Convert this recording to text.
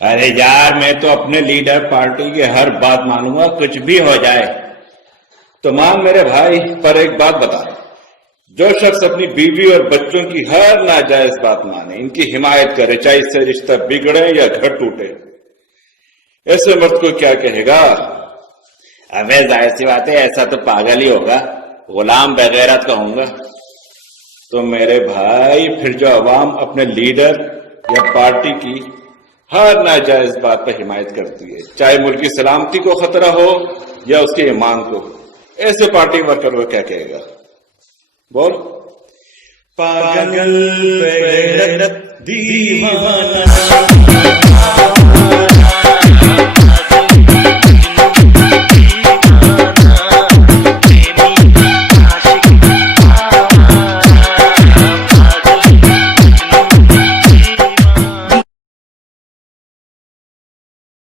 ارے یار میں تو اپنے لیڈر پارٹی کی ہر بات مانوں گا، کچھ بھی ہو جائے تو مان میرے بھائی، پر ایک بات بتا، جو شخص اپنی بیوی اور بچوں کی ہر ناجائز بات مانے، ان کی حمایت کرے، چاہے اس سے رشتہ بگڑے یا گھر ٹوٹے، ایسے مرد کو کیا کہے گا؟ ابے ظاہر سی بات ہے، ایسا تو پاگل ہی ہوگا، غلام بغیرت کہوں گا۔ تو میرے بھائی پھر جو عوام اپنے لیڈر یا پارٹی کی ہر ناجائز بات پر حمایت کرتی ہے، چاہے ملک کی سلامتی کو خطرہ ہو یا اس کے ایمان کو، ایسے پارٹی ورکر کو کیا کہے گا؟ بول۔ پاگل بغیرت دیوانہ